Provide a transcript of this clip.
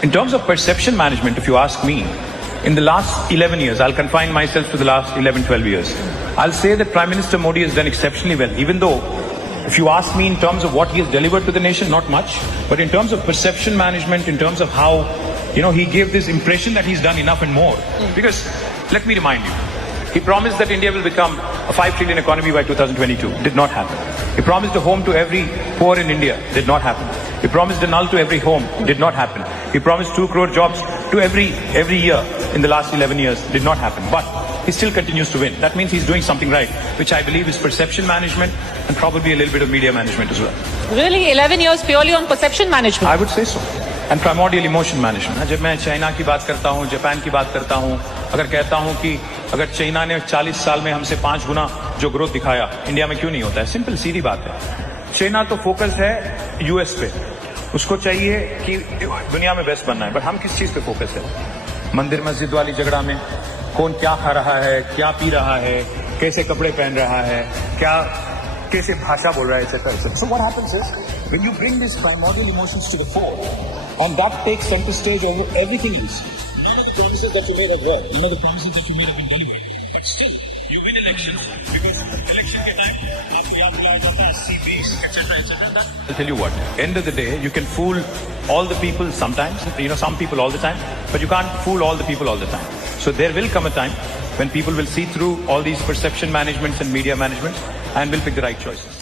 In terms of perception management, if you ask me, in the last 11 years, I'll confine myself to the last 11, 12 years. I'll say that Prime Minister Modi has done exceptionally well, even though, if you ask me in terms of what he has delivered to the nation, not much. But in terms of perception management, in terms of how, he gave this impression that he's done enough and more. Because, let me remind you, he promised that India will become a 5 trillion economy by 2022. Did not happen. He promised a home to every poor in India. Did not happen. He promised a null to every home. Did not happen. He promised 2 crore jobs to every year in the last 11 years. Did not happen. But he still continues to win. That means he's doing something right, which I believe is perception management and probably a little bit of media management as well. Really, 11 years purely on perception management? I would say so. And primordial emotion management. जब मैं China की बात करता हूँ, Japan की बात करता हूँ, अगर कहता हूँ कि अगर चाइना ने 40 साल में हमसे 5 गुना जो ग्रोथ दिखाया, इंडिया में क्यों नहीं होता है? सिंपल सीधी बात है। चाइना तो फोकस है यूएस पे, उसको चाहिए कि दुनिया में बेस्ट बनना है, बट हम किस चीज पे फोकस है? मंदिर मस्जिद वाली झगड़ा में कौन क्या खा रहा है, क्या पी रहा है, कैसे कपड़े पहन रहा है, कैसे भाषा बोल रहा है, etc. So what happens is, when you bring these primordial emotions to the fore, and that takes center stage over everything else. None of the promises that you made are there. None of the promises that you made have been delivered. But still, you win elections because election के time आपको याद दिलाया जाता है CPs, etc. I'll tell you what. End of the day, you can fool all the people sometimes. Some people all the time, but you can't fool all the people all the time. So there will come a time when people will see through all these perception managements and media managements and will pick the right choices.